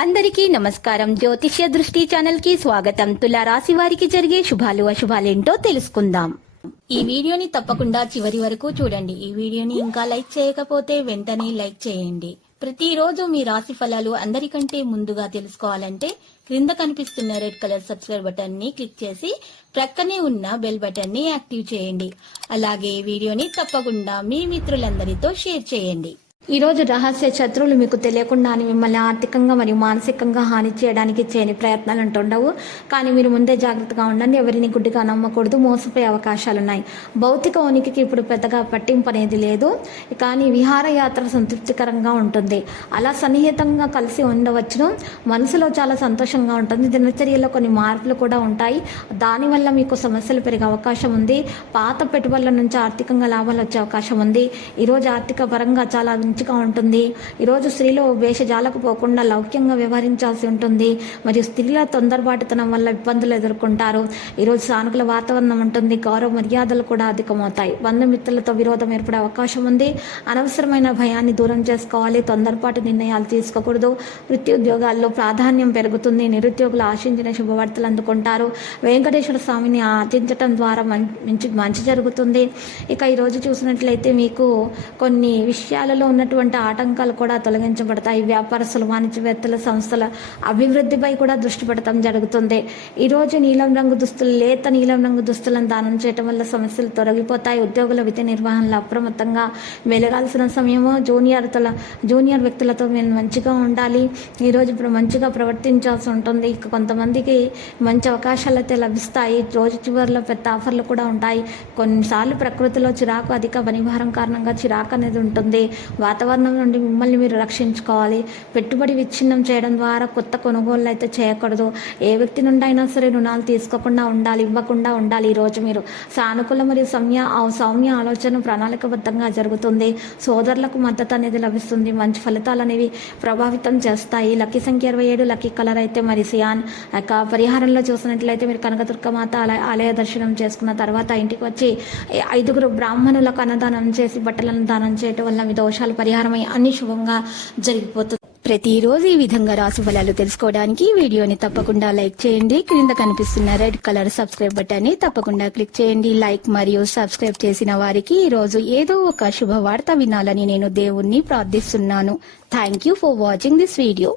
అందరికీ నమస్కారం. జ్యోతిష్య దృష్టి ఛానల్ కి స్వాగతం. తులా రాశి వారికి జరిగే శుభాలు అశుభాలేంటో తెలుసుకుందాం. ఈ వీడియోని తప్పకుండా చివరి వరకు చూడండి. ఈ వీడియోని ఇంకా లైక్ చేయకపోతే వెంటనే లైక్ చేయండి. ప్రతిరోజు మీ రాశి ఫలాలు అందరికంటే ముందుగా తెలుసుకోవాలంటే క్రింద కనిపిస్తున్న రెడ్ కలర్ సబ్స్క్రైబ్ బటన్ ని క్లిక్ చేసి ప్రక్కనే ఉన్న బెల్ బటన్ ని యాక్టివ్ చేయండి. అలాగే వీడియోని తప్పకుండా మీ మిత్రులందరితో షేర్ చేయండి. ఈ రోజు రహస్య శత్రువులు మీకు తెలియకుండానే మిమ్మల్ని ఆర్థికంగా మరియు మానసికంగా హాని చేయడానికి చేయని ప్రయత్నాలు అంటుండవు. కానీ మీరు ముందే జాగ్రత్తగా ఉండండి. ఎవరిని గుడ్డిగా నమ్మకూడదు. మోసపోయే అవకాశాలున్నాయి. భౌతిక ఉనికికి ఇప్పుడు పెద్దగా పట్టింపు అనేది లేదు. కానీ విహారయాత్ర సంతృప్తికరంగా ఉంటుంది. అలా సన్నిహితంగా కలిసి ఉండవచ్చును. మనసులో చాలా సంతోషంగా ఉంటుంది. దినచర్యలో కొన్ని మార్పులు కూడా ఉంటాయి. దానివల్ల మీకు సమస్యలు పెరిగే అవకాశం ఉంది. పాత పెట్టుబడుల నుంచి ఆర్థికంగా లాభాలు వచ్చే అవకాశం ఉంది. ఈరోజు ఆర్థిక పరంగా చాలా మంచిగా ఉంటుంది. ఈరోజు స్త్రీలు వేషజాలకు పోకుండా లౌక్యంగా వ్యవహరించాల్సి ఉంటుంది. మరియు స్త్రీల తొందరపాటుతనం వల్ల ఇబ్బందులు ఎదుర్కొంటారు. ఈరోజు సానుకూల వాతావరణం ఉంటుంది. గౌరవ మర్యాదలు కూడా అధికమవుతాయి. బంధుమిత్రులతో విరోధం ఏర్పడే అవకాశం ఉంది. అనవసరమైన భయాన్ని దూరం చేసుకోవాలి. తొందరపాటు నిర్ణయాలు తీసుకోకూడదు. వృత్తి ఉద్యోగాల్లో ప్రాధాన్యం పెరుగుతుంది. నిరుద్యోగులు ఆశించిన శుభవార్తలు అందుకుంటారు. వెంకటేశ్వర స్వామిని ఆర్జించటం ద్వారా మంచి జరుగుతుంది. ఇక ఈరోజు చూసినట్లయితే మీకు కొన్ని విషయాలలో ఉన్నటువంటి ఆటంకాలు కూడా తొలగించబడతాయి. వ్యాపారస్తులు, వాణిజ్యవేత్తల, సంస్థల అభివృద్ధిపై కూడా దృష్టి పెట్టడం జరుగుతుంది. ఈరోజు నీలం రంగు దుస్తులు, లేత నీలం రంగు దుస్తులను దానం చేయడం వల్ల సమస్యలు తొలగిపోతాయి. ఉద్యోగుల విధి నిర్వహణలో అప్రమత్తంగా వెలగాల్సిన సమయము. జూనియర్ వ్యక్తులతో మీరు మంచిగా ఉండాలి. ఈరోజు ఇప్పుడు మంచిగా ప్రవర్తించాల్సి ఉంటుంది. ఇక కొంతమందికి మంచి అవకాశాలు అయితే లభిస్తాయి. రోజు చివరిలో పెద్ద ఆఫర్లు కూడా ఉంటాయి. కొన్నిసార్లు ప్రకృతిలో చిరాకు, అధిక పనిభారం కారణంగా చిరాకు అనేది ఉంటుంది. వాతావరణం నుండి మిమ్మల్ని మీరు రక్షించుకోవాలి. పెట్టుబడి విచ్ఛిన్నం చేయడం ద్వారా కొత్త కొనుగోళ్ళు అయితే చేయకూడదు. ఏ వ్యక్తి నుండి అయినా సరే రుణాలు తీసుకోకుండా ఉండాలి, ఇవ్వకుండా ఉండాలి. ఈరోజు మీరు సానుకూల మరియు సౌమ్య ఆలోచన ప్రణాళికబద్ధంగా జరుగుతుంది. సోదరులకు మద్దతు అనేది లభిస్తుంది. మంచి ఫలితాలు అనేవి ప్రభావితం చేస్తాయి. లక్కీ సంఖ్య 27, లక్కీ కలర్ అయితే మరి సియాన్. పరిహారంలో చూసినట్లయితే మీరు కనకదుర్గమాత ఆలయ దర్శనం చేసుకున్న తర్వాత ఇంటికి వచ్చి 5 బ్రాహ్మణులకు అన్నదానం చేసి బట్టలను దానం చేయటం వల్ల మీ దోషాలు పరిహారమై అన్ని శుభంగా జరిగిపోతుంది. ప్రతిరోజు ఈ విధంగా రాశి ఫలాలు తెలుసుకోవడానికి వీడియోని తప్పకుండా లైక్ చేయండి. క్రింద కనిపిస్తున్న రెడ్ కలర్ సబ్స్క్రైబ్ బటన్ ని తప్పకుండా క్లిక్ చేయండి. లైక్ మరియు సబ్స్క్రైబ్ చేసిన వారికి ఈ రోజు ఏదో ఒక శుభవార్త వినాలని నేను దేవుణ్ణి ప్రార్థిస్తున్నాను. Thank you for watching this video.